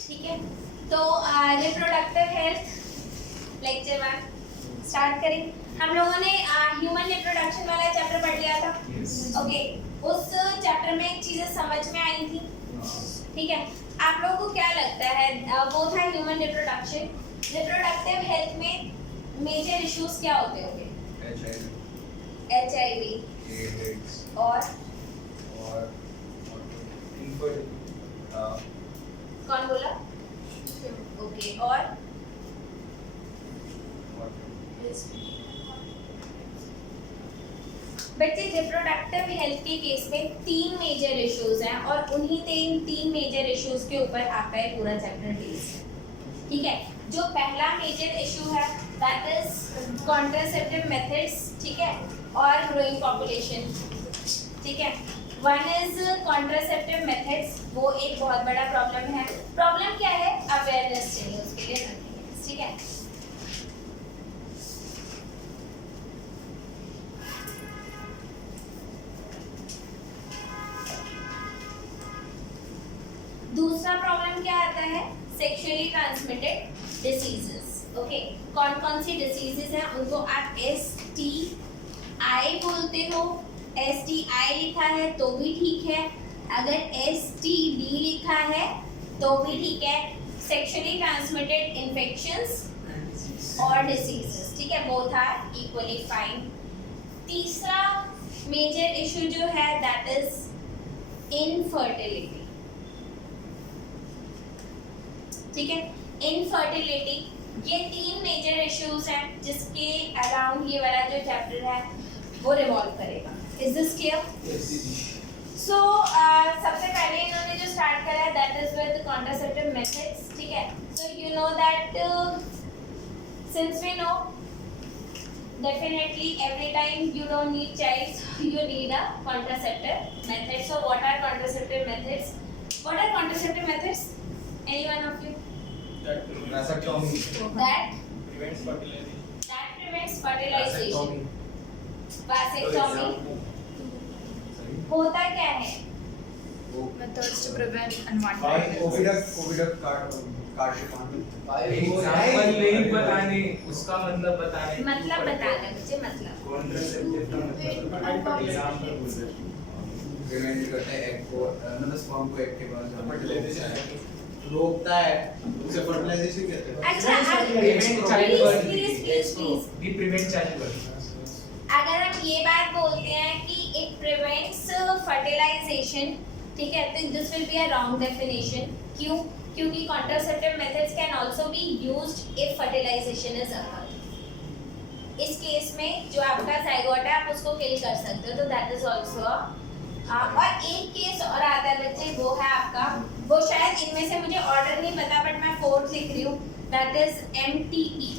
ठीक है, तो रिप्रोडक्टिव हेल्थ लेक्चर 1 स्टार्ट करें। हम लोगों ने ह्यूमन रिप्रोडक्शन वाला चैप्टर पढ़ लिया था। ओके, उस चैप्टर में चीजें समझ में आई थी। ठीक है, आप लोगों को क्या लगता है, वो था ह्यूमन रिप्रोडक्शन, रिप्रोडक्टिव हेल्थ में मेजर इश्यूज क्या होते होंगे? HIV और कौन बोला? ओके, और बच्चे रिप्रोडक्टिव हेल्थ के केस में 3 मेजर इश्यूज हैं और उन्हीं 3 मेजर इश्यूज के ऊपर आपका ये पूरा चैप्टर बेस्ड है। ठीक है, जो पहला मेजर इशू है दैट इज कॉन्ट्रासेप्टिव मेथड्स, ठीक है, और ग्रोइंग पॉपुलेशन। ठीक है, वन इज कॉन्ट्रासेप्टिव मेथड्स, वो एक बहुत बड़ा प्रॉब्लम है। प्रॉब्लम क्या है? अवेयरनेस चाहिए उसके लिए, नथिंग। ठीक है, दूसरा प्रॉब्लम क्या आता है? Sexually transmitted diseases. ओके, कौन कौन सी डिसीजेस हैं उनको आप STI बोलते हो। STI लिखा है तो भी ठीक है, अगर STD लिखा है तो भी ठीक है। सेक्सुअली ट्रांसमिटेड इन्फेक्शंस और डिसीजेस, ठीक है, बोथ आर इक्वली फाइन। तीसरा मेजर इशू जो है दैट इज इनफर्टिलिटी। ठीक है, इनफर्टिलिटी, ये 3 मेजर इश्यूज हैं जिसके अराउंड ये वाला जो चैप्टर है वो रिवॉल्व करेगा। Is this clear? सो सबसे पहले इन्होंने जो स्टार्ट करा है that is with contraceptive methods. ठीक है, so you know that since we know definitely every time you don't need child, you need a contraceptive method. So what are contraceptive methods? What are contraceptive methods? Any one of you? That prevents fertilization. That prevents fertilization. Vasectomy. होता क्या है? Methods to prevent unwanted example नहीं बताने, उसका मतलब बताने। मतलब बताना मुझे, मतलब कॉन्ट्रासेप्टिव का मतलब एग्जांपल बोलते हैं, प्रिवेंट करता है एग को, मतलब स्पर्म को एग के पास फर्टिलाइजेशन रोकता है, उसे फर्टिलाइजेशन कहते हैं। अच्छा, वी प्रिवेंट चाइल्ड बर्थ। अगर हम ये बात बोलते हैं कि इट प्रिवेंट्स फर्टिलाइजेशन, ठीक है, तो this will be a wrong definition. क्यों? क्योंकि contraceptive methods can also be used if fertilisation is occurred. इस केस में जो आपका जाइगोट है आप उसको किल कर सकते हो, तो दैट इज आल्सो। और एक केस और आता है बच्चे, वो है आपका, वो शायद इनमें से मुझे ऑर्डर नहीं पता बट मैं 4th लिख रही हूँ, that is MTE,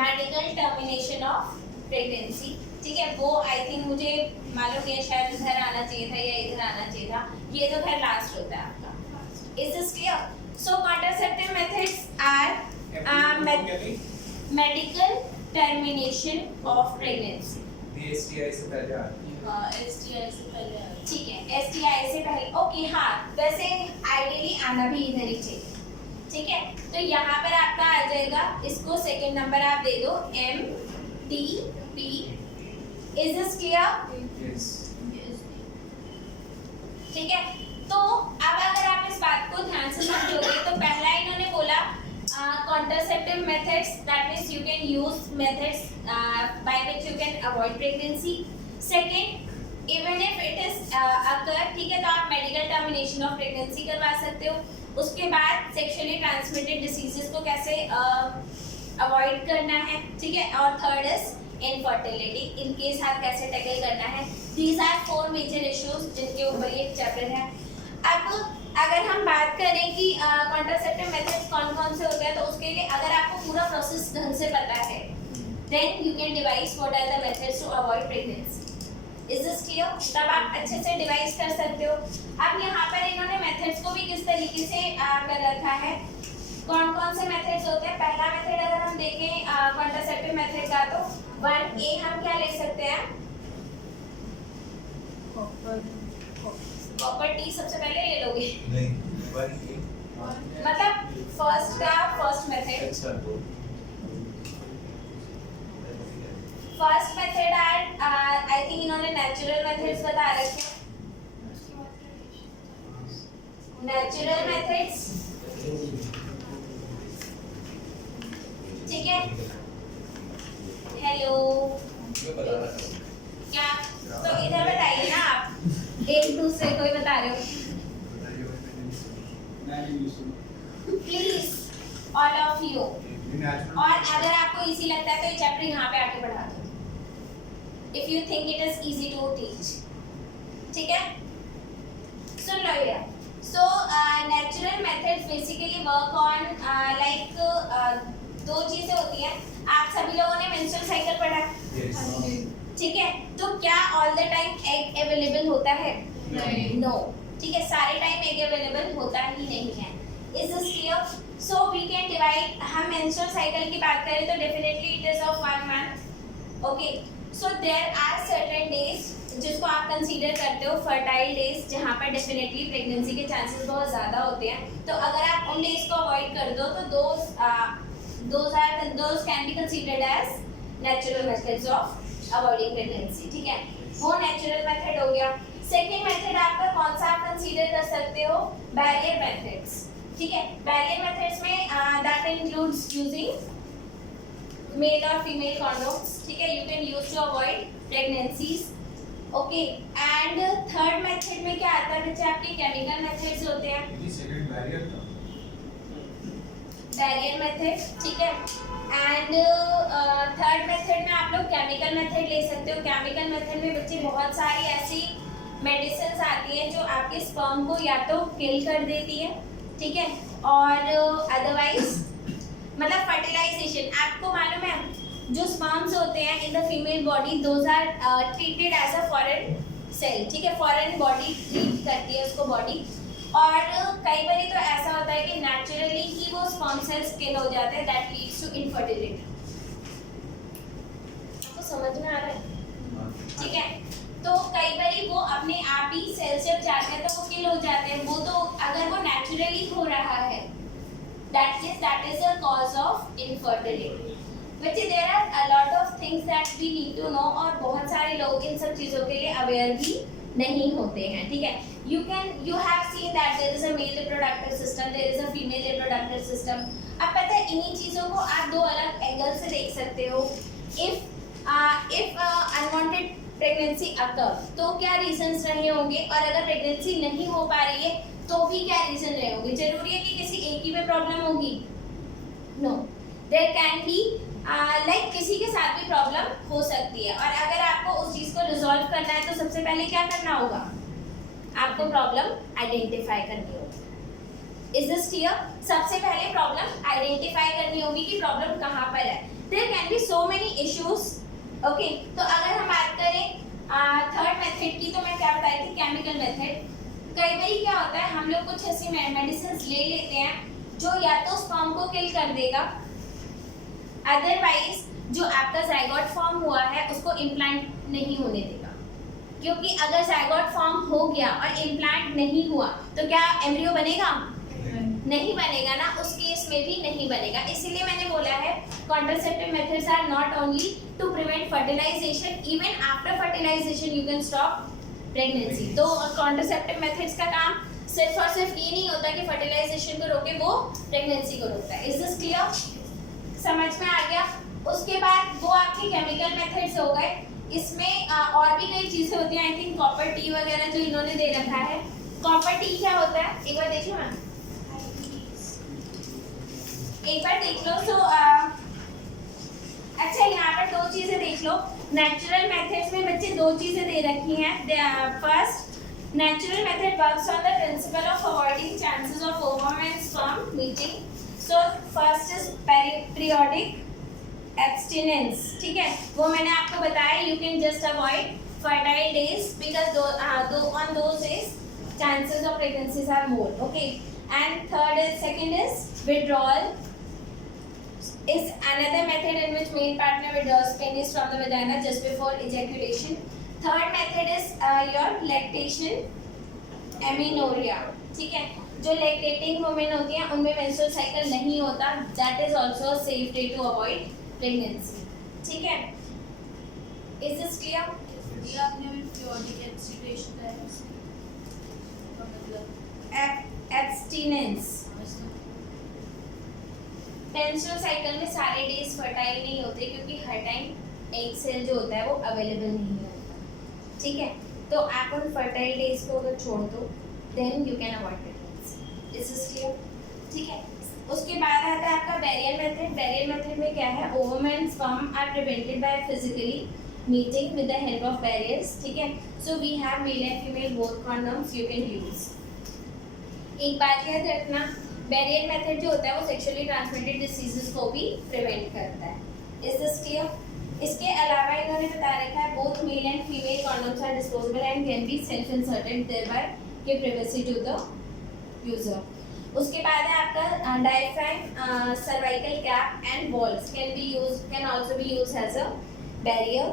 medical termination of pregnancy. ठीक है, वो आई थिंक मुझे मालूम नहीं है, शायद इधर आना चाहिए था या इधर आना चाहिए था, ये तो खैर लास्ट होता है आपका। Is this clear? So contraceptive methods are medical termination of pregnancy. ये STI से पहले आती है। STI से पहले, ठीक है, STI से पहले। ओके, हाँ, वैसे आइडियली आना भी इधर ही चाहिए। ठीक है, तो यहाँ पर आपका आ जाएगा, इसको सेकंड नंबर आप दे दो, MTP. Is this clear? Yes. ठीक है, तो अब अगर आप इस बात को ध्यान से समझोगे तो पहला इन्होंने बोला contraceptive methods, that means you can use methods by which you can avoid pregnancy. Second, even if it is occur, ठीक है, तो आप medical termination of pregnancy करवा सकते हो। उसके बाद sexually transmitted diseases को कैसे avoid करना है, ठीक है, और third is infertility, इनके साथ कैसे टैकल करना है। These are 4 major issues जिनके ऊपर ये चैप्टर है। अब अगर हम बात करें कि कॉन्ट्रासेप्टिव मेथड्स कौन कौन से होते हैं, तो उसके लिए अगर आपको पूरा प्रोसेस ढंग से पता है, then you can devise what are the methods to avoid pregnancy. Is this clear? तब आप अच्छे से डिवाइस कर सकते हो। अब यहाँ पर इन्होंने मेथड्स को भी किस तरीके से कर रखा है, कौन कौन से मेथड्स होते हैं। पहला मेथड अगर हम देखें कॉन्ट्रासेप्टिव मेथड का, तो 1A हम क्या ले सकते हैं? कॉपर टी सबसे पहले ले लोगे? नहीं, 1A first method I think इन्होंने नेचुरल मेथड्स बता रखे हैं। नेचुरल मेथड्स, ठीक है। हेलो, क्या तो इधर बताइए ना, आप एक दूसरे को ही बता रहे हो। प्लीज ऑल ऑफ यू, और अगर आपको इजी लगता है तो ये चैप्टर यहाँ पे आके पढ़ा दो, if you think it is easy to teach, ठीक है। सुन लो ये, so natural methods basically work on like दो चीजें होती हैं। आप सभी लोगों ने मेंस्ट्रुअल साइकिल पढ़ा है, ठीक है। तो क्या all the time egg available होता है? नो, ठीक है, सारे टाइम एग अवेलेबल होता ही नहीं है। Is this clear? So we can divide, हम मेंस्ट्रुअल साइकिल की बात करें तो definitely it is of 1 month, okay. So there are certain days जिसको आप कंसीडर करते हो फर्टाइल डेज, जहाँ पर डेफिनेटली प्रेगनेंसी के चांसेस बहुत ज़्यादा होते हैं। तो अगर आप उन डेज को अवॉइड कर दो तो those can be considered as natural methods of avoiding pregnancy, ठीक है। वो नेचुरल मेथड हो गया। सेकेंड मेथड आपका कौन सा आप कंसीडर कर सकते हो? बैरियर मेथड्स, ठीक है। बैरियर मेथड्स में दैट इंक्लूड्स यूजिंग मेल और फीमेल कॉन्डोम्स, ठीक है। You can use to avoid pregnancies, okay. And third method में क्या आता है बच्चे? आपके केमिकल मेथड्स होते हैं, बैरियर मेथड, ठीक है। एंड थर्ड मेथड में आप लोग केमिकल मेथड ले सकते हो। केमिकल मेथड में बच्चे बहुत सारी ऐसी मेडिसिन आती हैं जो आपके स्पर्म को या तो किल कर देती है, ठीक है, और अदरवाइज मतलब फर्टिलाइजेशन। आपको मालूम है जो स्पर्म्स होते हैं in the female body, those are treated as a foreign cell, ठीक है। फॉरेन बॉडी ट्रीट करती है उसको बॉडी, और कई बार तो ऐसा होता है कि नेचुरली ही वो स्पर्म सेल्स किल हो जाते हैं, दैट लीड्स टू इनफर्टिलिटी। आपको समझ में आ रहा है? ठीक है। तो कई बार वो अपने आप ही सेल्स जब जाते हैं तो वो किल हो जाते हैं। वो तो अगर वो नेचुरली हो रहा है, that is a cause of infertility. बच्चे there are a lot of things that we need to know, और बहुत सारे लोग इन सब चीज़ों के लिए अवेयर भी नहीं होते हैं, ठीक है। you have seen that there is a male reproductive system, there is a female reproductive system. अब पता है इन्हीं चीज़ों को आप दो अलग एंगल से देख सकते हो। if unwanted pregnancy occur तो क्या रीजंस रहे होंगे, और अगर प्रेगनेंसी नहीं हो पा रही है तो भी क्या रीजन रहे होंगे। जरूरी है कि किसी एक ही में प्रॉब्लम होगी? No, there can be like किसी के साथ भी प्रॉब्लम हो सकती है, और अगर आपको उस चीज़ को रिजॉल्व करना है तो सबसे पहले क्या करना होगा? आपको प्रॉब्लम आइडेंटिफाई करनी होगी। Is this clear? सबसे पहले प्रॉब्लम आइडेंटिफाई करनी होगी कि प्रॉब्लम कहाँ पर है। There can be so many issues, okay. तो अगर हम बात करें थर्ड मेथड की, तो मैं क्या बता रही थी, केमिकल मेथड। कई बार क्या होता है, हम लोग कुछ ऐसी मेडिसिन ले लेते हैं जो या तो स्पर्म को किल कर देगा, अदरवाइज जो आपका जाइगोट फॉर्म हुआ है उसको इम्प्लांट नहीं होने देगा। क्योंकि अगर जाइगोट फॉर्म हो गया और इम्प्लांट नहीं हुआ तो क्या एम्ब्रियो बनेगा? नहीं बनेगा ना, उस केस में भी नहीं बनेगा। इसीलिए मैंने बोला है contraceptive methods are not only to prevent fertilisation, even after fertilisation you can stop pregnancy. तो कॉन्ट्रासेप्टिव मेथड्स का काम सिर्फ और सिर्फ ये नहीं होता कि फर्टिलाइजेशन को रोके, वो प्रेगनेंसी को रोकता है। Is this clear? समझ में आ गया? उसके बाद वो आपके केमिकल मेथड्स हो गए। इसमें और भी कई चीज़ें होती हैं, आई थिंक कॉपर टी वगैरह जो इन्होंने दे रखा है। कॉपर टी क्या होता है एक बार देखिए मैम, एक बार देख लो। तो अच्छा यहाँ पर दो चीज़ें देख लो। नेचुरल मेथड्स में बच्चे दो चीज़ें दे रखी हैं। First, natural method works on the principle of avoiding chances of ovum and sperm meeting. So first is periodic abstinence, ठीक है। वो मैंने आपको बताया, you can just avoid fertile days because on those days chances of pregnancies are more, okay. And second is withdrawal is another method in which male partner withdraws penis from the vagina just before ejaculation. Third method is your lactation amenorrhea, ठीक है। जो lactating women होती हैं उनमें menstrual cycle नहीं होता, that is also a safe way to avoid pregnancy. ठीक है, इज दिस क्लियर? ये आपने भी पीरियोडिक एक्सीडेशन का है इसका मतलब एब्स्टिनेंस। मेंस्ट्रुअल साइकिल में सारे डेज फर्टाइल नहीं होते क्योंकि हर टाइम एग सेल जो होता है वो अवेलेबल नहीं होता। ठीक है, तो आप उन फर्टाइल डेज को अगर छोड़ दो then you can avoid pregnancy. This is clear? ठीक है, उसके बाद आता है आपका बैरियर मेथड। बैरियर मेथड में क्या है, ovum and sperm are prevented by physically meeting with the help of barriers. ठीक है, so we have male and female both condoms you can use. एक बात याद रखना, बैरियर मेथड जो होता है वो सेक्सुअली ट्रांसमिटेड डिसीजेस को भी प्रिवेंट करता है। Is this clear? इसके अलावा इन्होंने बता रखा है both male and female condoms are disposable and can be self inserted thereby give privacy to the user. उसके बाद है आपका diaphragm, cervical cap and balls can also be used as a barrier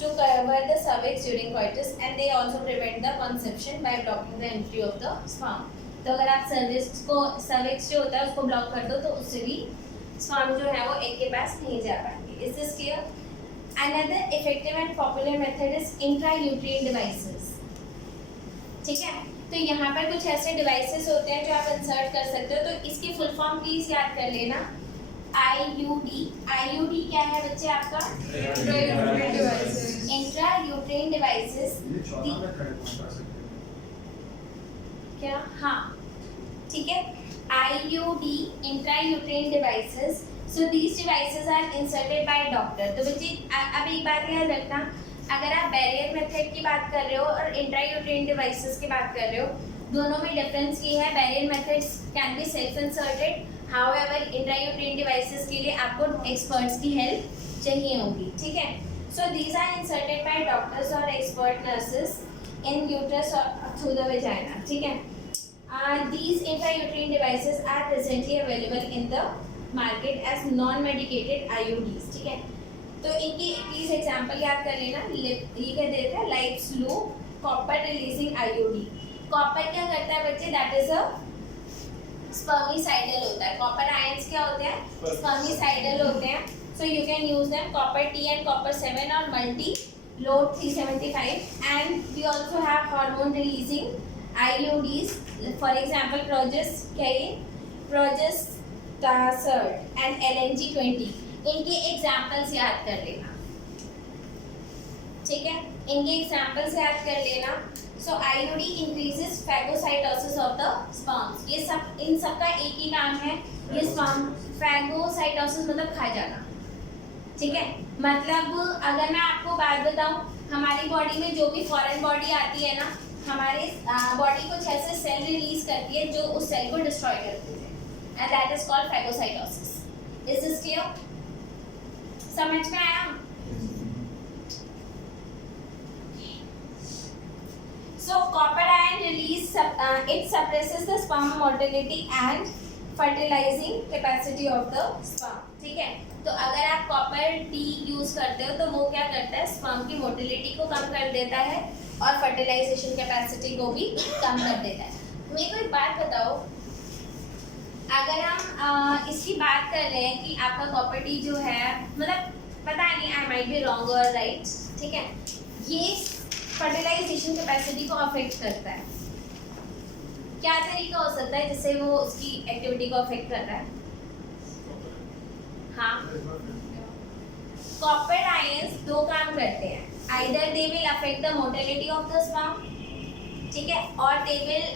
to cover the cervix during coitus and they also prevent the conception by blocking the entry of the sperm। तो अगर आप cervix जो होता है उसको block कर दो तो उससे भी sperm जो है वो एग के पास नहीं जा पाएंगे। Is this clear? Another effective and popular method is intrauterine devices। ठीक है, तो यहाँ पर कुछ ऐसे डिवाइसेस होते हैं जो आप इंसर्ट कर सकते हो, तो इसकी फुल फॉर्म प्लीज याद कर लेना। IUD क्या है बच्चे आपका? Intrauterine devices. क्या? हाँ, ठीक है, IUD intrauterine devices. So these devices are inserted by doctor. तो बच्चे अब एक बात याद रखना, अगर आप बैरियर मेथड की बात कर रहे हो और इंट्रायूट्राइन डिवाइसेस की बात कर रहे हो, दोनों में डिफरेंस ये है, barrier methods can be self inserted, however intrauterine devices के लिए आपको एक्सपर्ट्स की हेल्प चाहिए होगी। ठीक है, so these are inserted by doctors और एक्सपर्ट नर्सेस इन यूट्रस और थ्रू द वेजाइना। ठीक है, these intrauterine devices are presently available in the market as non-medicated IUDs। ठीक है, तो इनकी प्लीज एग्जांपल याद कर लेना। ये क्या देता है, lights loop copper releasing IUD। Copper क्या करता है बच्चे, दैट इज अ स्पर्मिसाइडल होता है। कॉपर आयंस क्या होते हैं, स्पर्मिसाइडल होते हैं। So you can use them copper T and copper 7 और multi load 375 and we also have hormone releasing IUDs, for example Progestasert and LNG-20। इनके एग्जाम्पल्स याद कर लेना। ठीक है, इनके एग्जाम्पल्स याद कर लेना। सो IUD increases phagocytosis of the sperms. ये सब इन सब का एक ही काम है, ये स्पर्म फैगोसाइटोसिस मतलब खा जाना। ठीक है, मतलब अगर मैं आपको बात बताऊं, हमारी बॉडी में जो भी फॉरेन बॉडी आती है ना, हमारे बॉडी कुछ ऐसे सेल रिलीज करती है जो उस सेल को डिस्ट्रॉय करती है, and that is called phagocytosis. Is this clear? समझ में आया? So copper ion release it suppresses the sperm motility and fertilizing capacity of the sperm। ठीक है, तो अगर आप कॉपर T यूज करते हो तो वो क्या करता है, स्पर्म की मोटिलिटी को कम कर देता है और फर्टिलाइजेशन कैपेसिटी को भी कम कर देता है। मेरे को एक बात बताओ, अगर हम इसकी बात कर रहे हैं कि आपका कॉपर T जो है, मतलब पता नहीं, आई माइट बी रॉन्ग और राइट, ठीक है, ये फर्टिलाइजेशन कैपेसिटी को अफेक्ट करता है। क्या तरीका हो सकता है जिससे वो उसकी एक्टिविटी को अफेक्ट कर रहा है? हाँ, कॉपर आयंस दो काम करते हैं, either they will affect the motility of the sperm, ठीक है, और they will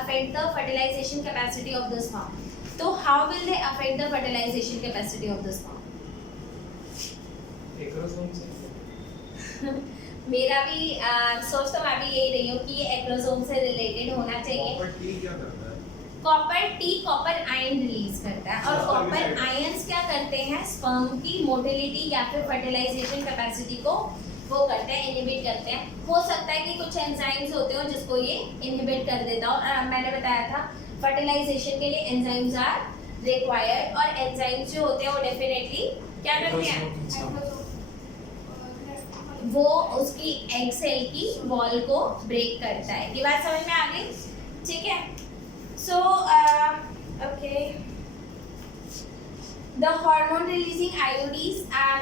affect the fertilization capacity of the sperm. तो how will they affect the fertilization capacity of the sperm? Acrosome से। मेरा भी सोच तो मैं भी यही रही हूँ कि ये एक्रोसोम से रिलेटेड होना चाहिए। कॉपर टी क्या करता है? Copper T copper ion release करता है, और कॉपर आयंस क्या करते हैं, स्पर्म की मोटिलिटी या फिर फर्टिलाइजेशन कैपेसिटी को वो करते हैं, इनहिबिट करते हैं। हो सकता है कि कुछ एंजाइम्स होते हो जिसको ये इनहिबिट कर देता हो, और मैंने बताया था फर्टिलाइजेशन के लिए एंजाइम्स आर रिक्वायर्ड, और एंजाइम्स जो होते हैं वो डेफिनेटली क्या करते हैं, वो उसकी एग सेल की वॉल को ब्रेक करता है। ये बात समझ में आ गई? ठीक है, So, okay. The hormone releasing IUDs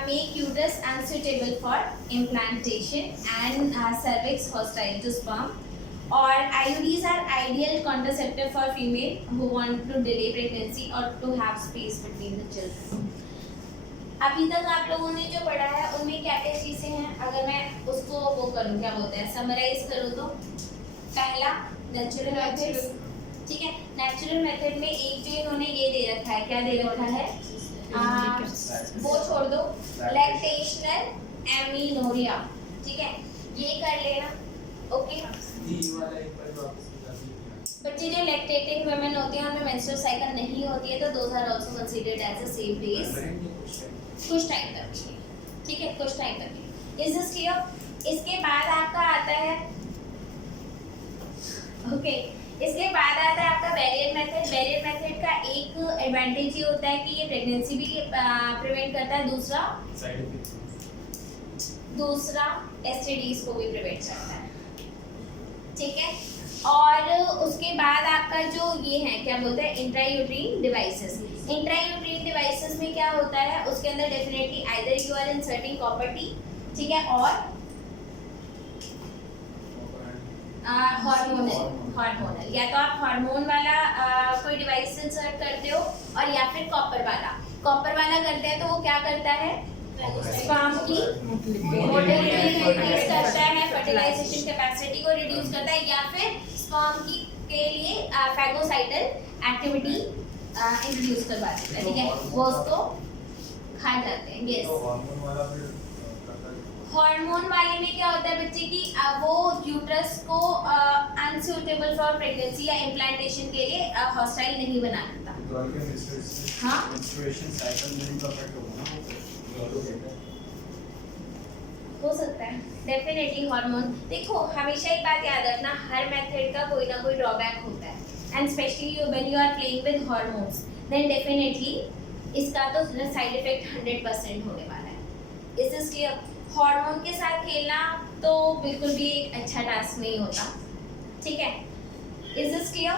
make uterus unsuitable for implantation and cervix hostile to sperm. Or IUDs are ideal contraceptive for female who want to delay pregnancy or to have space between the children. अभी तक आप लोगों ने जो पढ़ा है उनमें क्या क्या चीज़ें हैं, अगर मैं उसको वो करूँ, क्या बोलते हैं, समराइज करूँ तो पहला नेचुरल मेथड्स, ठीक है. नेचुरल मेथड में एक जो इन्होंने ये दे रखा है, क्या दे रखा है, वो छोड़ दो, लैक्टेशनल एमिनोरिया, ठीक है, ये कर लेना. ओके, बच्चे जो लैक्टेटिंग वुमेन होती हैं उनमें मेंस्ट्रुअल साइकिल नहीं होती है तो those are also considered as a safe days कुछ टाइम तक के लिए, ठीक है, कुछ टाइम तक के लिए. Is this clear? इसके बाद आपका आता है, ओके, इसके बाद आता है आपका वेरिएंट मेथड. वेरिएंट मेथड का एक एडवांटेज ये होता है कि ये प्रेगनेंसी भी प्रिवेंट करता है, दूसरा एसटीडीज को भी प्रिवेंट करता है, ठीक है. और उसके बाद आपका जो ये है, क्या बोलते हैं, इंट्रायूट्रीन डिवाइसेस. इंट्रायूट्रीन डिवाइसेस में क्या होता है, उसके अंदर definitely either you are inserting copper T, ठीक है, और हार्मोनल, या तो आप हार्मोन वाला कोई डिवाइस इंसर्ट करते हो और या फिर कॉपर वाला करते हैं तो वो क्या करता है, स्पर्म की मोटिलिटी रिड्यूस करता है, फर्टिलाइजेशन कैपेसिटी को रिड्यूस करता है, या फिर स्पर्म की के लिए फैगोसाइटल एक्टिविटी इंट्रोड्यूस करवा देता है, ठीक है, वो उसको खा जाते हैं. यस, हार्मोन वाले में क्या होता है बच्चे की, वो यूट्रस को अनसूटेबल फॉर प्रेगनेंसी या इम्प्लांटेशन के लिए हॉस्टाइल नहीं बना देता. हाँ, हो सकता है डेफिनेटली. हार्मोन देखो, हमेशा एक बात याद रखना, हर मेथड का कोई ना कोई ड्रॉबैक होता है, and specially when you are playing with hormones, then definitely इसका तो साइड इफेक्ट 100% होने वाला है. इस इसलिए हार्मोन के साथ खेलना तो बिल्कुल भी एक अच्छा टास्क नहीं होता, ठीक है. Is this clear?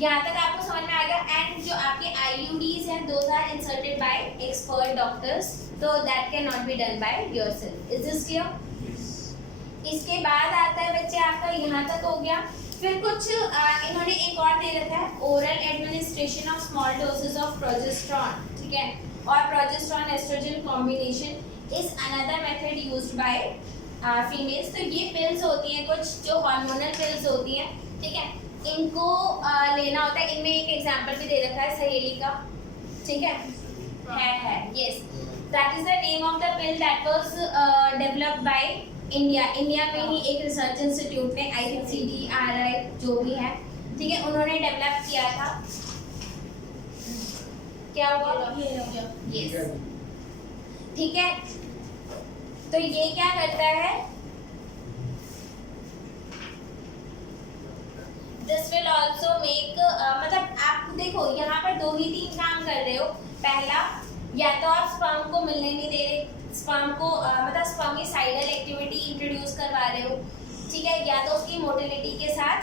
यहाँ तक आपको समझ में आ गया. एंड जो आपके IUDs हैं, those are inserted by expert doctors, तो that can not be done by yourself. Is this clear? इसके बाद आता है बच्चे आपका, यहाँ तक हो गया. फिर कुछ इन्होंने एक और दे रखा है, oral administration of small doses of progesterone, ठीक है, और progesterone oestrogen combination is another method used by females. तो ये पिल्स होती हैं कुछ जो हार्मोनल पिल्स होती हैं, ठीक है, इनको लेना होता है. इनमें एक एग्जांपल भी दे रखा है सहेली का, ठीक है, yes, that is the name of the pill that was developed by India में ही एक रिसर्च इंस्टीट्यूट ने, आई थिंक CDRI जो भी है, ठीक है, उन्होंने डेवलप किया था. क्या हुआ, यस, ठीक है. तो ये क्या करता है, दिस विल ऑल्सो मेक, मतलब आप देखो यहाँ पर 2 ही 3 काम कर रहे हो. पहला, या तो आप स्पर्म को मिलने नहीं दे रहे, स्पर्म को मतलब स्पर्मिसाइडल एक्टिविटी इंट्रोड्यूस करवा रहे हो, ठीक है, या तो उसकी मोटिलिटी के साथ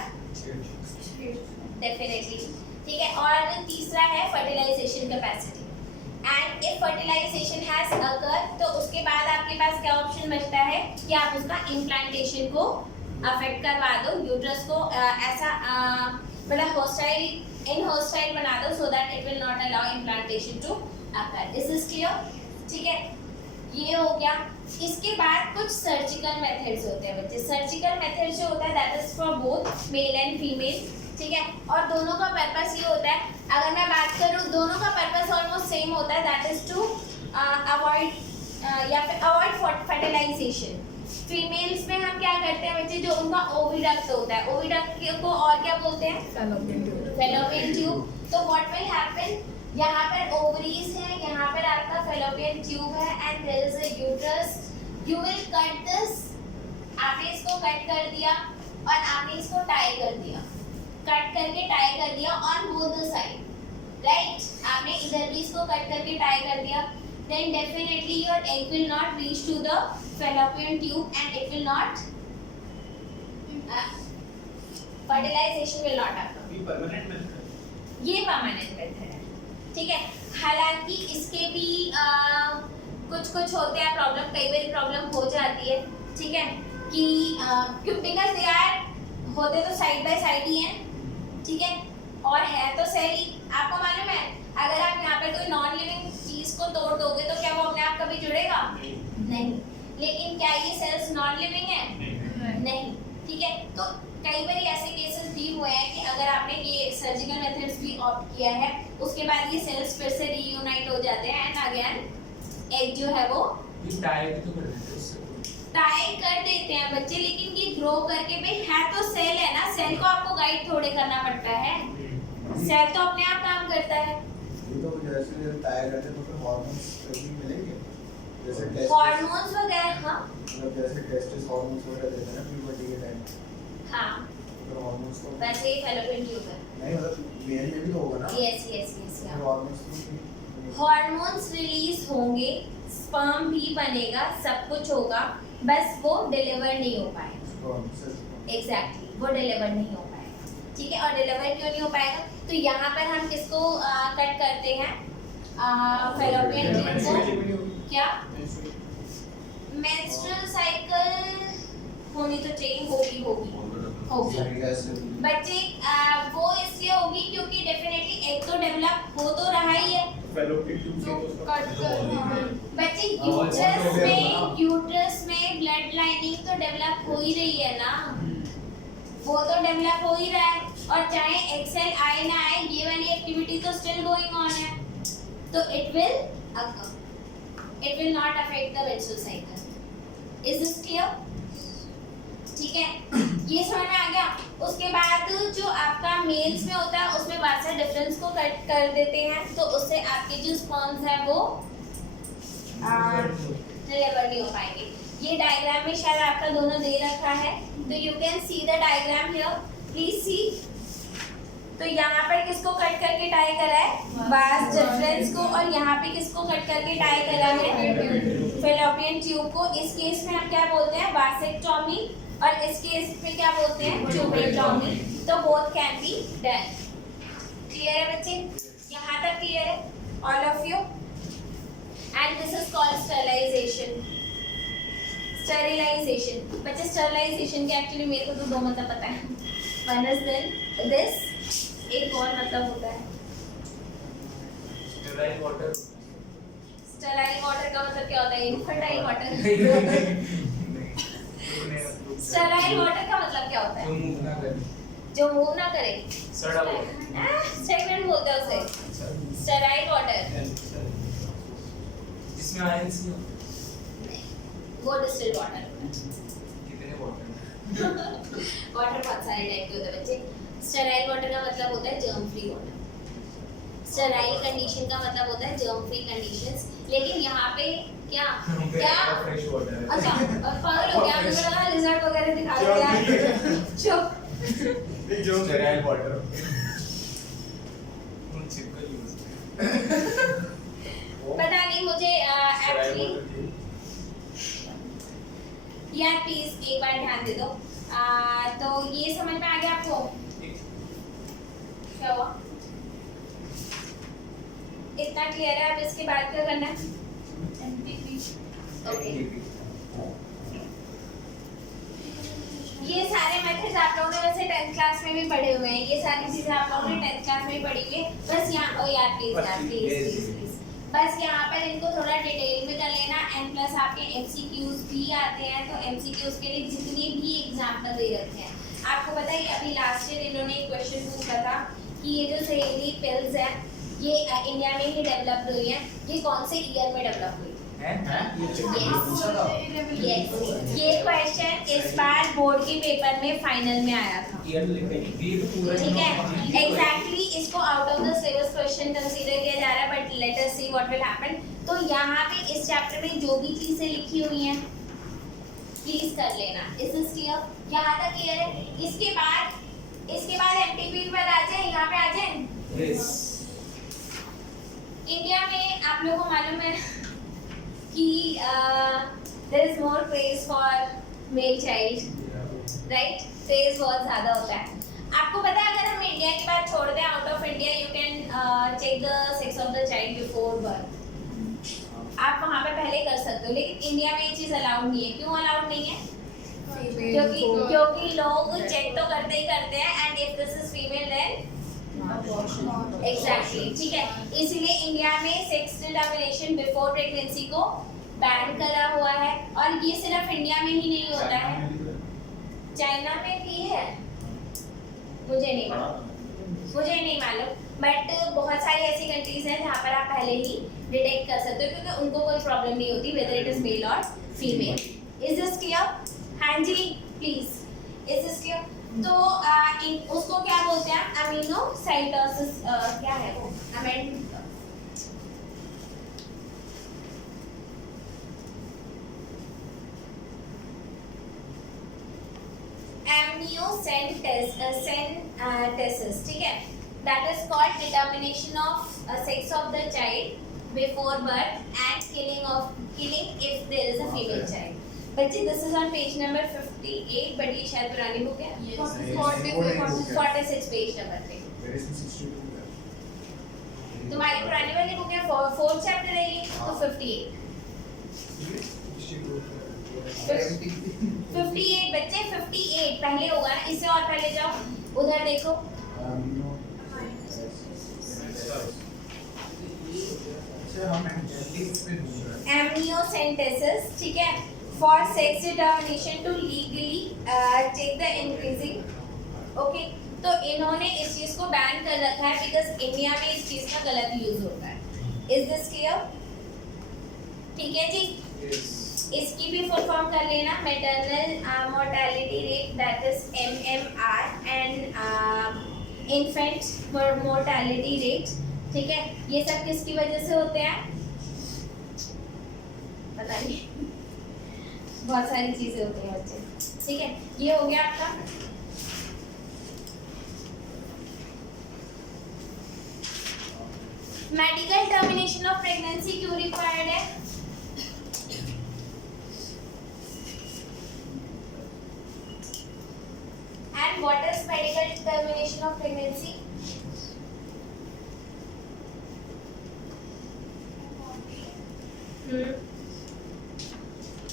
डेफिनेटली, ठीक है. और तीसरा है fertilization capacity. And if fertilization has occur, तो उसके बाद आपके पास क्या ऑप्शन बचता है कि आप उसका इम्प्लांटेशन को अफेक्ट करवा दो, यूट्रस को ऐसा मतलब हॉस्टाइल बना दो, so that it will not allow implantation to occur. Is this clear? ठीक है, ये हो गया. इसके बाद कुछ सर्जिकल मेथड्स होते हैं बच्चे. सर्जिकल मेथड जो होता है that is for both male and female, ठीक है, और दोनों का पर्पस ये होता है, अगर मैं बात करूँ दोनों का पर्पस ऑलमोस्ट सेम होता है, that is to avoid fertilisation. Females में हम क्या करते हैं बच्चे, जो उनका ओविडक्ट होता है, ओविडक्ट को और क्या बोलते हैं, फैलोपियन ट्यूब. तो व्हाट विल हैपन, यहाँ पर ओवरीज है, यहाँ पर आपका फैलोपियन ट्यूब है, and there is a uterus. You will cut this, आपने इसको कट कर दिया और आपने इसको टाई कर दिया, कट करके टाई कर दिया on both the side, right. आपने इधर भी इसको कट करके टाई कर दिया, then definitely your egg will not reach to the fallopian tube and it will not fertilization will not happen. permanent method. ये परमानेंट मेथड है, ठीक है। हालांकि इसके भी कुछ कुछ होते हैं प्रॉब्लम, कई बार प्रॉब्लम हो जाती है, ठीक है, कि बिकॉज दे आर होते तो साइड बाय साइड ही हैं, ठीक है, और है तो सेल ही। आपको मालूम है अगर आप यहाँ पे कोई नॉन लिविंग चीज को तोड़ दोगे तो क्या वो अपने आप कभी जुड़ेगा? नहीं। लेकिन क्या ये सेल्स नॉन लिविंग है? नहीं, ठीक है। तो कई बार ऐसे केसेस भी हुए हैं कि अगर आपने ये सर्जिकल मेथड्स भी ऑप्ट किया है, उसके बाद ये सेल्स फिर से रीयूनाइट हो जाते हैं एंड अगेन एग जो है वो टाई तो कर देते हैं उससे, टाई कर देते हैं बच्चे, लेकिन ये ग्रो करके भाई है तो सेल है ना, सेल को आपको गाइड थोड़े करना पड़ता है, सेल तो अपने आप काम करता है। ये तो जैसे टाई करते हैं तो फिर हार्मोन्स भी मिलेंगे, जैसे टेस्ट हार्मोन्स वगैरह, हाँ मतलब जैसे टेस्टिस हार्मोन्स वगैरह देते हैं ना प्यूबर्टी के टाइम, हाँ, तो हार्मोन्स तो वैसे ही फैलोपियन ट्यूब है। नहीं मतलब मेल में भी तो होगा ना, यस यस यस, फिर हार्मोन्स तो हार्मोन्स रिलीज होंगे, स्पर्म भी बनेगा, सब कुछ होगा, बस वो डिलीवर नहीं हो पाएगा। एग्जैक्टली, वो डिलीवर नहीं हो पाएगा, ठीक है। और डिलीवर क्यों नहीं हो पाएगा? तो यहाँ पर हम किसको कट करते हैं? फैलोपियन ट्यूब को। क्या? मेंस्ट्रुअल साइकिल होनी तो चाहिए, होगी बच्चे, वो इसलिए होगी क्योंकि डेफिनेटली एक तो डेवलप हो तो रहा ही है बच्चे, यूट्रस में ब्लड लाइनिंग तो डेवलप हो ही रही है ना, वो तो डेवलप हो ही रहा है, और चाहे एक्सेल आए ना आए ये वाली एक्टिविटी तो स्टिल गोइंग ऑन है, तो it will not affect the menstrual cycle. Is this clear? ठीक है, ये समझ में आ गया। उसके बाद जो आपका मेल्स में होता है उसमें वासा डिफरेंस को कट कर देते हैं, तो उससे आपके जो स्पर्म्स है वो डिलीवर नहीं हो पाएंगे। ये डायग्राम में शायद आपका दोनों दे रखा है, तो you can see the diagram here, please see. तो यहाँ पर किसको कट करके टाई करा है? वास डिफरेंस को, और यहाँ पे किसको कट करके टाई करा है? फैलोपियन ट्यूब को। इस केस में हम क्या बोलते हैं? वासेक्टोमी, और इस केस में क्या बोलते हैं? ट्यूबेक्टोमी। तो both can be done. Clear है बच्चे? यहाँ तक क्लियर है all of you? And this is called sterilisation. Sterilisation बच्चे, स्टरलाइजेशन के एक्चुअली मेरे को तो दो मतलब पता है, वन इज दिस, एक और मतलब होता है स्टेराइल वाटर। स्टरलाइल वाटर का मतलब क्या होता है? Infertile water. स्टरलाइल वाटर का मतलब क्या होता है? जो मूव ना करे, जो मूव ना करे, सड़ा हुआ। स्टेगनेंट बोलते हैं उसे, स्टरलाइल वाटर। जिसमें आयंस नहीं होते। वो डिस्टिल्ड वाटर। कितने वाटर? वाटर बहुत सारे टाइप के होते हैं बच्चे। स्टेराइल वाटर का मतलब होता है germ free water. Sterile condition का मतलब होता है जर्म फ्री कंडीशंस। लेकिन यहाँ पे क्या फ्रेश वाटर है। अच्छा, और पागल हो गया, मुझे लगा लिजर्ड वगैरह दिखा रहे यार। चुप। जो स्टेराइल वाटर उन चिपकल यूज पता नहीं मुझे एक्चुअली यार, प्लीज एक बार ध्यान दे दो। तो ये समझ में आ गया आपको? क्या हुआ? इतना क्लियर है? अब इसके बाद क्या करना है? ओके, ये सारे मेथड्स आप लोगों ने वैसे 10th क्लास में भी पढ़े हुए हैं, ये सारी चीजें आप लोगों ने 10th क्लास में भी पढ़ी हुई है। बस यहाँ यार प्लीज बस यहाँ पर इनको थोड़ा डिटेल में कर लेना। एंड प्लस आपके MCQs भी आते हैं, तो MCQs के लिए जितने भी एग्जाम्पल दे रखे हैं, आपको पता है अभी लास्ट ईयर इन्होंने एक क्वेश्चन पूछा था कि ये जो सहेली पिल्स है ये इंडिया में ही डेवलप हुई है, ये कौन से ईयर में डेवलप हुई? ये क्वेश्चन इस बार बोर्ड के पेपर में फाइनल में आया था, ठीक है। एग्जैक्टली इसको out of the syllabus question consider किया जा रहा है, but let us see what will happen. तो यहाँ पे इस चैप्टर में जो भी चीजें लिखी हुई हैं प्लीज कर लेना। Is this clear? यहाँ तक क्लियर है? इसके बाद एमटीपी पर आ जाए, यहाँ पे आ जाए। इंडिया में आप लोगों को मालूम है कि there is more craze for male child, right? Craze बहुत ज़्यादा होता है। आपको पता है अगर हम इंडिया की बात छोड़ दें, out of India you can check the sex of the child before birth. आप वहाँ पे पहले कर सकते हो, लेकिन इंडिया में ये चीज़ अलाउड नहीं है। क्यों अलाउड नहीं है? क्योंकि लोग चेक तो करते ही करते हैं, and if this is female then exactly, ठीक है। इसीलिए इंडिया में सेक्स डिटर्मिनेशन बिफोर प्रेगनेंसी को बैन करा हुआ है, और ये सिर्फ इंडिया में ही नहीं होता है, चाइना में भी है, मुझे नहीं मालूम, बट बहुत सारी ऐसी कंट्रीज हैं जहाँ पर आप पहले ही डिटेक्ट कर सकते हो, क्योंकि उनको कोई प्रॉब्लम नहीं होती वेदर इट इज मेल और फीमेल। Is this clear? हाँ जी प्लीज, इज दिस क्लियर? तो उसको क्या बोलते हैं? अमीनोसाइटोसिस, क्या है वो? amniocentesis, ठीक है, that is called determination of sex of the child before birth and killing if there is a female child. बच्चे this is on page number 58, but ये शायद पुरानी बुक है। 46 पेज नंबर पे तुम्हारी पुरानी वाली बुक है, 4th चैप्टर है ये, तो 58 बच्चे 58 पहले होगा ना, इससे और पहले जाओ, उधर देखो। amniocentesis, ठीक है, for sex determination to legally take the increasing, okay. तो इन्होंने इस चीज को बैन कर रखा है बिकॉज इंडिया में इस चीज का गलत यूज होता है। Is this clear? ठीक है जी। इसकी भी फुल फॉर्म कर लेना, maternal mortality rate that is MMR, and infant mortality rate, ठीक है। ये सब किसकी वजह से होते हैं? पता नहीं, बहुत सारी चीजें होती हैं बच्चे, ठीक है। ये हो गया आपका। मेडिकल टर्मिनेशन ऑफ प्रेगनेंसी क्यों रिक्वायर्ड है? And what is medical termination of pregnancy?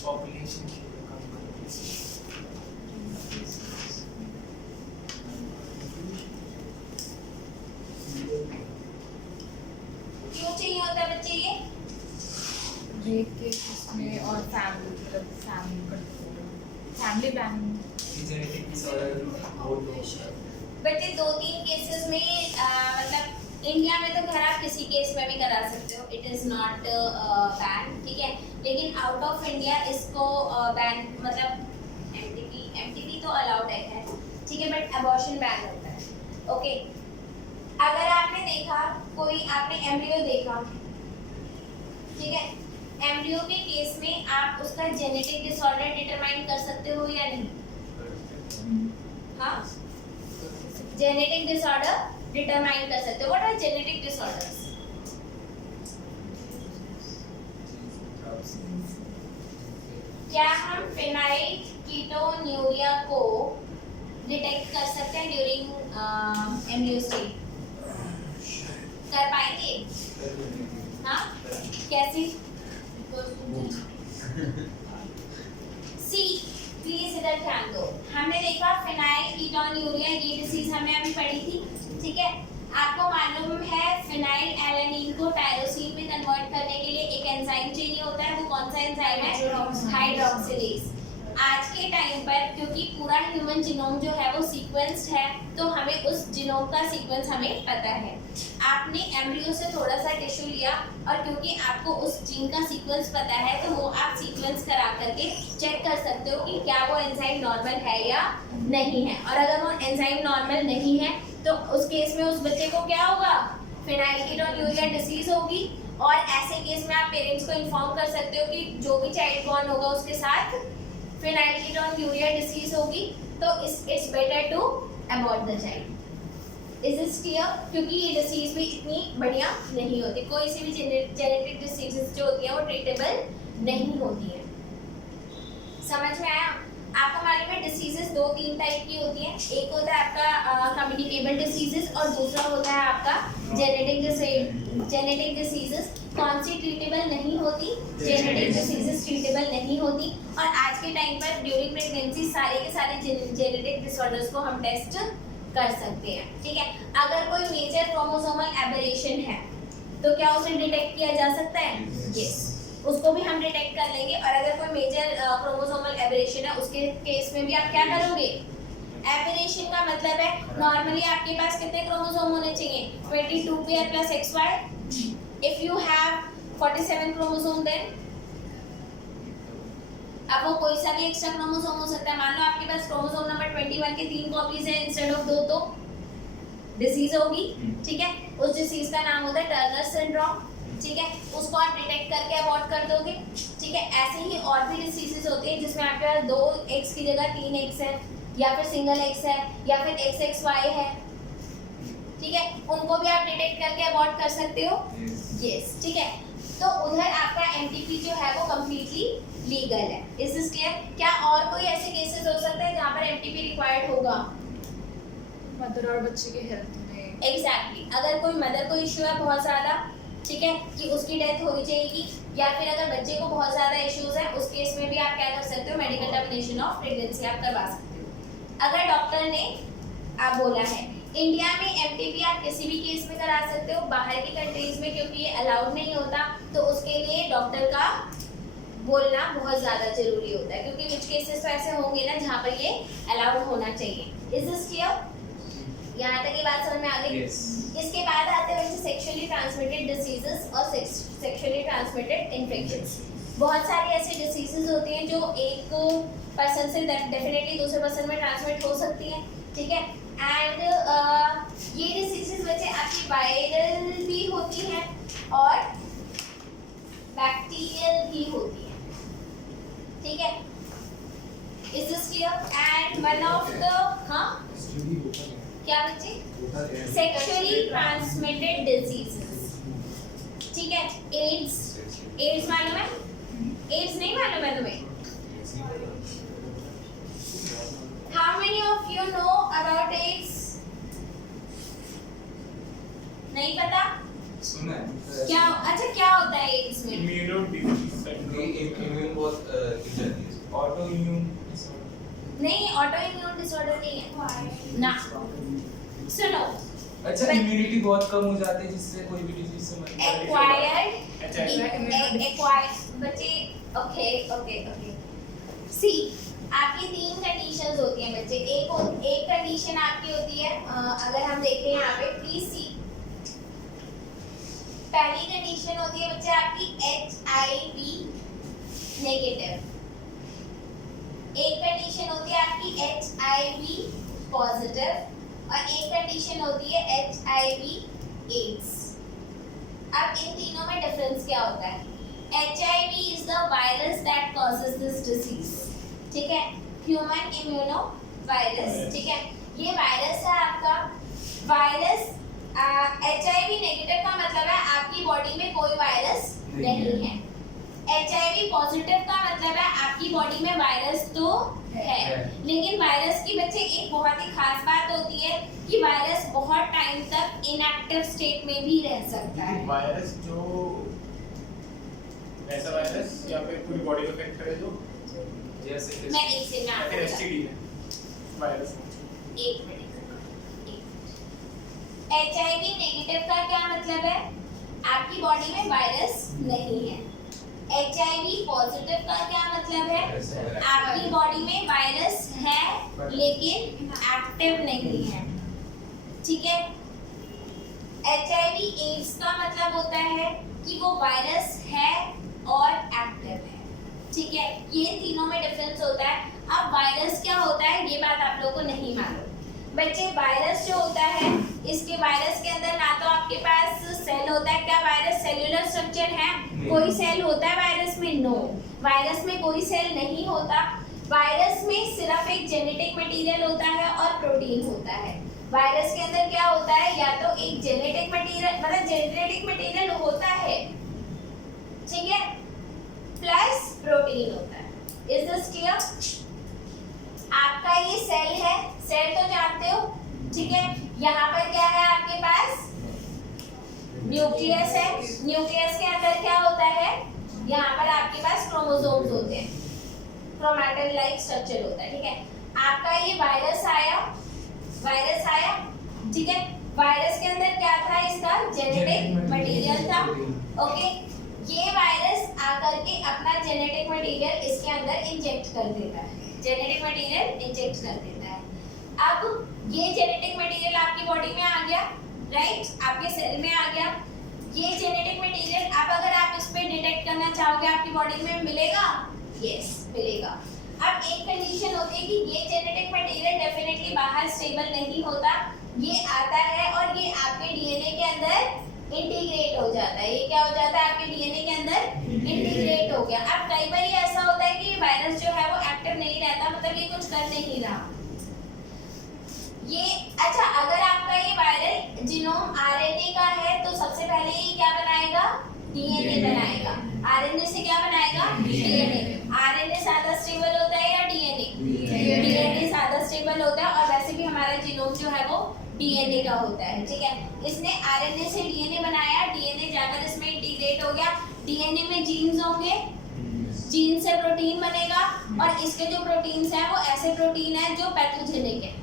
Population की कम करनी। क्यों चाहिए होता है बच्चे ये? रेप केसेस में और फैमिली प्लानिंग, जेनेटिक डिसऑर्डर बहुत हो। बच्चे 2-3 केसेस में मतलब इंडिया में तो खैर आप किसी केस में भी करा सकते हो, इट इज नॉट बैन, ठीक है। लेकिन आउट ऑफ इंडिया इसको बैन, मतलब एमटीपी तो अलाउड है, ठीक है, बट अबॉर्शन बैन होता है, ओके। अगर आपने देखा, कोई आपने एम्ब्रियो देखा, ठीक है, एम्ब्रियो के केस में आप उसका जेनेटिक डिसऑर्डर डिटरमाइन कर सकते हो या नहीं? हाँ, जेनेटिक डिसऑर्डर डिटरमाइन कर सकते हो। What are genetic disorders? क्या हम फिनाइल कीटोन्यूरिया को डिटेक्ट कर सकते हैं ड्यूरिंग एम्ब्रियो स्टेज? कर पाएंगे? हाँ, कैसी? सी, प्लीज इधर ध्यान दो। हमने देखा फिनाइल कीटोन्यूरिया, ये डिसीज हमने अभी पढ़ी थी, ठीक है। आपको मालूम है फिनाइल एलानिन को टायरोसिन में कन्वर्ट करने के लिए एक एंजाइम चाहिए होता है, वो कौन सा एंजाइम है? हाइड्रोक्सिलेज। आज के टाइम पर क्योंकि पूरा ह्यूमन जीनोम जो है वो सीक्वेंस्ड है, तो हमें उस जीनोम का सीक्वेंस हमें पता है। आपने एम्ब्रियो से थोड़ा सा टिश्यू लिया, और क्योंकि आपको उस जीन का सीक्वेंस पता है, तो वो आप सीक्वेंस करा करके चेक कर सकते हो कि क्या वो एंजाइम नॉर्मल है या नहीं है। और अगर वो एंजाइम नॉर्मल नहीं है, तो उस केस में उस बच्चे को क्या होगा? फिनाइलकीटोन्यूरिया डिसीज होगी। और ऐसे केस में आप पेरेंट्स को इन्फॉर्म कर सकते हो कि जो भी चाइल्ड बॉर्न होगा उसके साथ फिनाइलकीटोन्यूरिया डिसीज होगी, तो it's better to abort the child. Is this clear? क्योंकि ये डिसीज भी इतनी बढ़िया नहीं होती, कोई सी भी जेनेटिक डिसीजेस जो होती हैं वो ट्रीटेबल नहीं होती हैं। समझ में आया? आपको मालूम है डिसीजेस 2-3 टाइप की होती हैं। एक होता है आपका कम्युनिकेबल डिसीजेस और दूसरा होता है आपका जेनेटिक डिसीजेस। कौन सी ट्रीटेबल नहीं होती? जेनेटिक डिसीजेस ट्रीटेबल नहीं होती। और आज के टाइम पर ड्यूरिंग प्रेगनेंसी सारे के सारे जेनेटिक डिसऑर्डर्स को हम टेस्ट कर सकते हैं, ठीक है। अगर कोई मेजर क्रोमोसोमल एबरेशन है तो क्या उसे डिटेक्ट किया जा सकता है? यस, उसको भी हम डिटेक्ट कर लेंगे। और अगर कोई मेजर क्रोमोसोमल एबरेशन है उसके केस में भी आप क्या करोगे? एबरेशन का मतलब है नॉर्मली आपके पास कितने क्रोमोसोम होने चाहिए? 22 pair plus XY। If you have 47 chromosome then अब वो कोई सा भी एक्स्ट्रा क्रोमोसोम हो सकता है। मान लो आपके पास क्रोमोसोम नंबर 21 के 3 कॉपीज है इंस्टेड ऑफ 2, तो डिसीज होगी, ठीक है। उस डिसीज का नाम होता है टर्नर सिंड्रोम, ठीक है। उसको आप डिटेक्ट करके अवॉइड कर दोगे, ठीक है। ऐसे ही और भी डिसीजेस होती है जिसमें आपके पास 2 X की जगह 3 X है, या फिर सिंगल X है, या फिर XXY है, ठीक है। उनको भी आप डिटेक्ट करके अवॉइड कर सकते हो। यस, ठीक है। तो उधर आपका MTP जो है वो कंप्लीटली लीगल है। Is this clear? क्या और कोई ऐसे केसेस हो सकते हैं जहाँ पर MTP रिक्वायर्ड होगा? मदर और बच्चे के हेल्थ में एग्जैक्टली अगर कोई मदर को इश्यू है बहुत ज़्यादा, ठीक है, कि उसकी डेथ हो जाएगी, या फिर अगर बच्चे को बहुत ज़्यादा इश्यूज है, उस केस में भी आप क्या कर सकते हो? मेडिकल टर्मिनेशन ऑफ प्रेगनेंसी आप करवा सकते हो। अगर डॉक्टर ने आप बोला है इंडिया में MTP आप किसी भी केस में करा सकते हो, बाहर की कंट्रीज में क्योंकि ये अलाउड नहीं होता तो उसके लिए डॉक्टर का बोलना बहुत ज़्यादा जरूरी होता है, क्योंकि कुछ केसेस तो ऐसे होंगे ना जहाँ पर ये अलाउड होना चाहिए। Is this clear? यहाँ तक ये बात समझ में आ गई? Yes. इसके बाद आते हैं सेक्सुअली ट्रांसमिटेड डिसीजेस और सेक्सुअली ट्रांसमिटेड इन्फेक्शंस। बहुत सारी ऐसी डिसीजेस होती हैं जो एक पर्सन से डेफिनेटली दूसरे पर्सन में ट्रांसमिट हो सकती हैं, ठीक है। एंड ये डिसीजेस बच्चे आपकी वायरल भी होती हैं और बैक्टीरियल भी होती हैं, ठीक है। Is this clear? And one of the क्या बच्चे? सेक्सुअली ट्रांसमिटेड डिजीजेस, ठीक है। एड्स मालूम है? एड्स नहीं मालूम है तुम्हें? How many of you know about AIDS? नहीं पता? सुना है? क्या अच्छा क्या होता है एड्स में? नहीं, ऑटो इम्यून डिसऑर्डर नहीं है ना। सुनो, अच्छा, इम्यूनिटी बहुत कम हो जाती है जिससे कोई भी डिजीज से HIV बच्चे ओके सी आपकी 3 कंडीशंस होती हैं बच्चे। एक कंडीशन आपकी होती है, अगर हम देखें यहाँ पे प्लीज सी, पहली कंडीशन होती है बच्चे आपकी HIV नेगेटिव, एक कंडीशन होती है आपकी HIV पॉजिटिव और एक कंडीशन होती है HIV एड्स। अब इन तीनों में डिफरेंस क्या होता है? HIV is the virus that causes this disease, ठीक है, ह्यूमन इम्यूनो वायरस, ठीक है। ये वायरस है आपका वायरस। HIV नेगेटिव का मतलब है आपकी बॉडी में कोई वायरस नहीं है। HIV पॉजिटिव का मतलब है आपकी बॉडी में वायरस तो है, लेकिन वायरस की बच्चे एक बहुत ही खास बात होती है कि वायरस बहुत टाइम तक इनएक्टिव स्टेट में भी रह सकता है। वायरस जो ऐसा वायरस या फिर पूरी बॉडी को अफेक्ट करे जो जैसे मैं एक से या फिर STD है वायरस। एक मिनट। HIV नेगेटिव का क्या मतलब है? आपकी बॉडी में वायरस नहीं है। HIV पॉजिटिव का क्या मतलब है? आपकी बॉडी में वायरस है लेकिन एक्टिव नहीं है, ठीक है। HIV एड्स का मतलब होता है कि वो वायरस है और एक्टिव है, ठीक है। ये तीनों में डिफरेंस होता है। अब वायरस क्या होता है ये बात आप लोगों को नहीं मालूम बच्चे। वायरस जो होता है, इसके वायरस के अंदर ना तो आपके पास सेल होता है। क्या वायरस सेल्यूलर स्ट्रक्चर है? कोई सेल होता है वायरस में? नो, वायरस में कोई सेल नहीं होता। वायरस में सिर्फ एक जेनेटिक मटेरियल होता है और प्रोटीन होता है। वायरस के अंदर क्या होता है? या तो एक जेनेटिक मटेरियल, मतलब जेनेटिक मटेरियल होता है, ठीक है, प्लस प्रोटीन होता है। Is this clear? आपका ये सेल है, सेल तो जानते हो, ठीक है। यहाँ पर क्या है आपके पास, न्यूक्लियस है। न्यूक्लियस के अंदर क्या होता है, यहाँ पर आपके पास क्रोमोसोम्स होते हैं, क्रोमैटिड लाइक स्ट्रक्चर होता है, ठीक है। आपका ये वायरस आया, ठीक है। वायरस के अंदर क्या था, इसका जेनेटिक मटेरियल था, ओके। ये वायरस आकर के अपना जेनेटिक मटेरियल इसके अंदर इंजेक्ट कर देता है, जेनेटिक मटेरियल इंजेक्ट कर देता है। अब ये जेनेटिक मटेरियल आपकी बॉडी में आ गया, राइट, आपके सेल में आ गया। ये जेनेटिक मटेरियल अब अगर आप इस पे डिटेक्ट करना चाहोगे आपकी बॉडी में मिलेगा, यस मिलेगा। अब एक कंडीशन होती है कि ये जेनेटिक मटेरियल डेफिनेटली बाहर स्टेबल नहीं होता, ये आता है और ये आपके डीएनए के अंदर इंटीग्रेट हो जाता है। ये क्या हो जाता है, आपके डीएनए के अंदर इंटीग्रेट हो गया। अब कई बार ये ऐसा होता है कि वायरस जो है वो एक्टिव नहीं रहता, मतलब ये कुछ कर नहीं रहा। ये अच्छा, अगर आपका ये वायरल जीनोम आरएनए का है तो सबसे पहले ये क्या बनाएगा, डीएनए बनाएगा। आरएनए से क्या बनाएगा, डीएनए। आरएनए ज्यादा स्टेबल होता है या डीएनए? डीएनए ज्यादा स्टेबल होता है, और वैसे भी हमारा जीनोम जो है वो डीएनए का होता है, ठीक है। इसने आरएनए से डीएनए बनाया, डीएनए जाकर इसमें इंटीग्रेट हो गया। डीएनए में जीन्स होंगे, जीन से प्रोटीन बनेगा, और इसके जो प्रोटीन्स हैं वो ऐसे प्रोटीन हैं जो पैथोजेनिक है।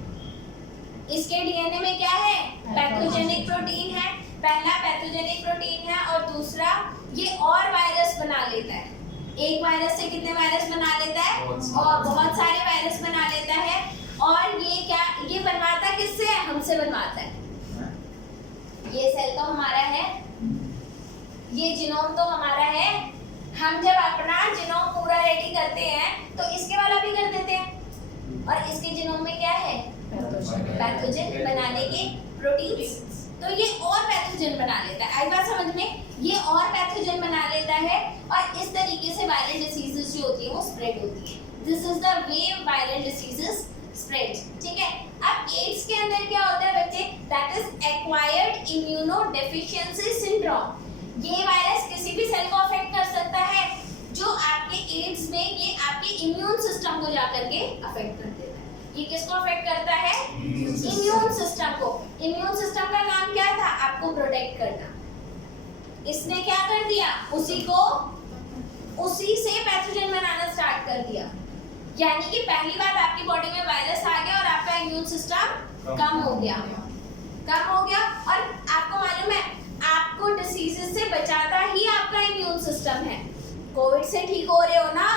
इसके डीएनए में क्या है, पैथोजेनिक प्रोटीन है। पहला पैथोजेनिक प्रोटीन है, और दूसरा ये और वायरस बना लेता है। एक वायरस से कितने वायरस बना लेता है, और बहुत सारे वायरस बना लेता है। और ये क्या, ये बनवाता किससे है, हमसे बनवाता है। ये सेल तो हमारा है, ये जीनोम तो हमारा है। हम जब अपना जीनोम पूरा रेडी करते हैं तो इसके वाला भी कर देते हैं, और इसके जीनोम में क्या है, पैथोजन बनाने के प्रोटीन्स। तो ये और पैथोजन बना लेता है। आई बात समझ में, ये और पैथोजन बना लेता है, और इस तरीके से वायरल डिसीजेस जो होती है वो स्प्रेड होती है। This is the way viral diseases spread, ठीक है। अब एड्स के अंदर क्या होता है बच्चे, that is acquired immunodeficiency syndrome. ये वायरस किसी भी सेल को अफेक्ट कर सकता है, जो आपके एड्स में ये आपके इम्यून सिस्टम को जाकर के अफेक्ट कर देता है। ये किसको अफेक्ट करता है, इम्यून सिस्टम को। इम्यून सिस्टम का काम क्या था, आपको प्रोटेक्ट करना। इसने क्या कर दिया, उसी से पैथोजन बनाना स्टार्ट कर दिया। यानी कि पहली बात, आपकी बॉडी में वायरस आ गया और आपका इम्यून सिस्टम कम हो गया, और आपको मालूम है आपको डिसीजेस से बचाता ही आपका इम्यून सिस्टम है। कोविड से ठीक हो रहे हो ना,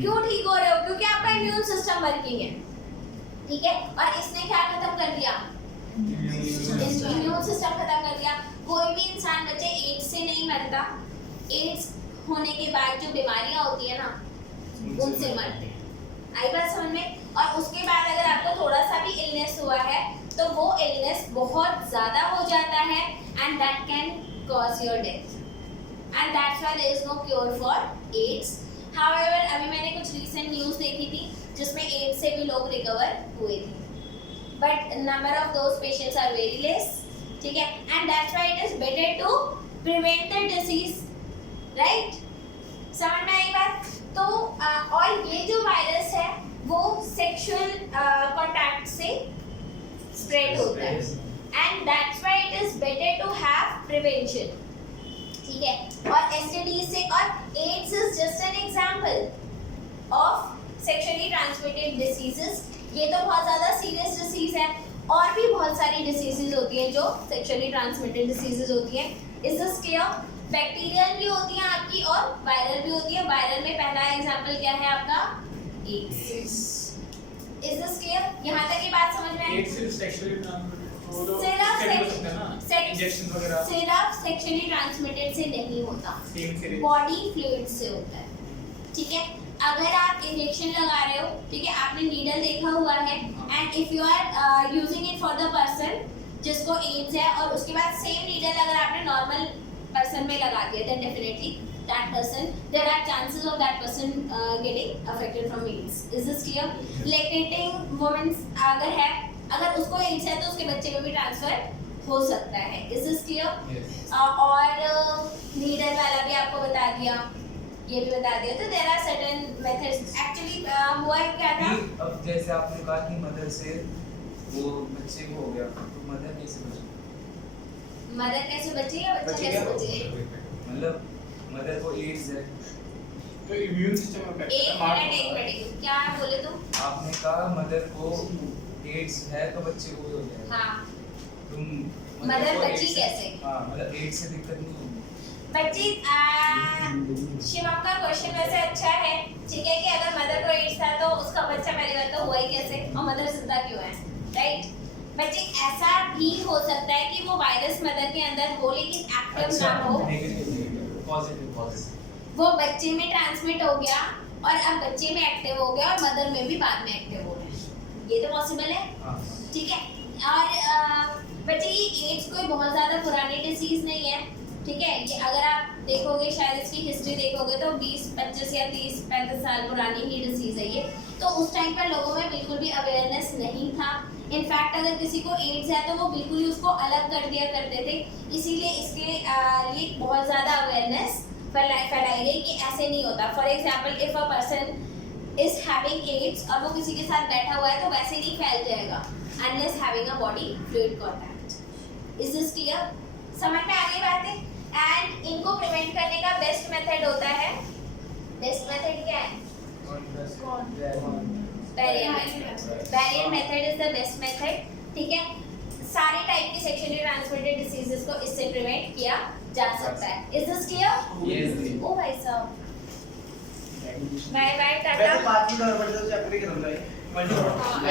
क्यों ठीक हो रहे हो, क्योंकि आपका इम्यून सिस्टम वर्किंग है, ठीक है। और इसने क्या खत्म कर दिया, इम्यून सिस्टम खत्म कर दिया। कोई भी इंसान बच्चे एड्स से नहीं मरता, एड्स होने के बाद जो बीमारियां होती है ना उनसे मरते हैं। आई बात समझ में। और उसके बाद अगर आपको थोड़ा सा भी इलनेस हुआ है तो वो इलनेस बहुत ज्यादा हो जाता है, and that can cause your death, and that's why there is no cure for AIDS. However अभी मैंने कुछ रीसेंट न्यूज़ देखी थी जिसमें एड्स से भी लोग रिकवर हुए थे, but number of those patients are very less, ठीक है। And that's why it is better to prevent the disease, right. समझ में आई बात। तो और ये जो वायरस है वो सेक्सुअल कांटेक्ट से स्प्रेड होता है, and that's why it is better to have prevention, ठीक है। और एसटीडी से, और AIDS is just an example of sexually transmitted diseases. ये तो बहुत ज़्यादा सीरियस डिसीज है, और भी बहुत सारी डिसीजेस होती हैं जो सेक्सुअली ट्रांसमिटेड डिसीजेस होती हैं। Is this clear? बैक्टीरियल भी होती हैं आपकी और वायरल भी होती है। वायरल में पहला एग्जांपल क्या है आपका, एड्स। Is this clear? यहाँ तक की बात समझ में आई? एड्स सिर्फ सेक्सुअली इंजेक्शन वगैरह सिर्फ सेक्सुअली ट्रांसमिटेड से नहीं होता, बॉडी फ्लूइड से होता है, ठीक है। अगर आप इंजेक्शन लगा रहे हो, ठीक है, आपने नीडल देखा हुआ है, and if you are using it for the person जिसको एड्स है, और उसके बाद सेम नीडल अगर आपने नॉर्मल पर्सन में लगा दिया, then definitely that person, there are chances of that person getting affected from AIDS. Is this clear? Lactating women अगर है, अगर उसको AIDS है तो उसके बच्चे में भी ट्रांसफर हो सकता है। Is this clear? Yes. और नीडल वाला भी आपको बता दिया, ये भी बता दिया। तो there are certain methods actually हुआ है क्या था। कि अब जैसे आपने कहा कि मदर से वो बच्चे को हो गया, तो मदर कैसे बची? मदर कैसे बची या बच्चा कैसे बची? मतलब मदर को एड्स है, तो इम्यून सिस्टम में एक मिनट क्या बोले तुम? आपने कहा मदर को एड्स है तो बच्चे को भी हो जाएगा। हाँ, तुम मदर को बची AIDS से- कैसे? हाँ, मतलब एड्स से दिक्कत नहीं होगी। बच्ची शिवम का क्वेश्चन वैसे अच्छा है, ठीक है, कि अगर मदर को एड्स था तो उसका बच्चा पहली बात तो हुआ ही कैसे, और मदर जिंदा क्यों है, राइट? बच्चे ऐसा भी हो सकता है कि वो वायरस मदर के अंदर हो लेकिन एक्टिव ना हो, नेगेटिव पॉजिटिव वो बच्चे में ट्रांसमिट हो गया और अब बच्चे में एक्टिव हो गया और मदर में भी बाद में एक्टिव हो रहा है, ये तो पॉसिबल है, हाँ ठीक है। और बच्चे ये एड्स कोई बहुत ज़्यादा पुरानी डिसीज नहीं है, ठीक है। ये अगर आप देखोगे शायद इसकी हिस्ट्री देखोगे तो 20-25 या 30-35 साल पुरानी ही डिसीज है ये। तो उस टाइम पर लोगों में बिल्कुल भी अवेयरनेस नहीं था। इनफैक्ट अगर किसी को एड्स है तो वो बिल्कुल ही उसको अलग कर दिया करते थे, इसीलिए इसके लिए बहुत ज़्यादा अवेयरनेस फैलाई गई कि ऐसे नहीं होता। For example if a person is having AIDS और वो किसी के साथ बैठा हुआ है तो वैसे नहीं फैल जाएगा unless having a body fluid contact. Is this clear? समझ में आ गई बातें? एंड इनको प्रिवेंट करने का बेस्ट मेथड होता है, बेस्ट मेथड क्या है? Barrier method. Barrier method is the best method, ठीक है। सारे टाइप की सेक्सुअली ट्रांसमिटेड डिसीजेस को इससे प्रिवेंट किया जा सकता है। Is this clear? ओ भाई साहब, बाय बाय, टाटा। वैसे बात ही कर बड़े तो चैप्टर की समझ आई।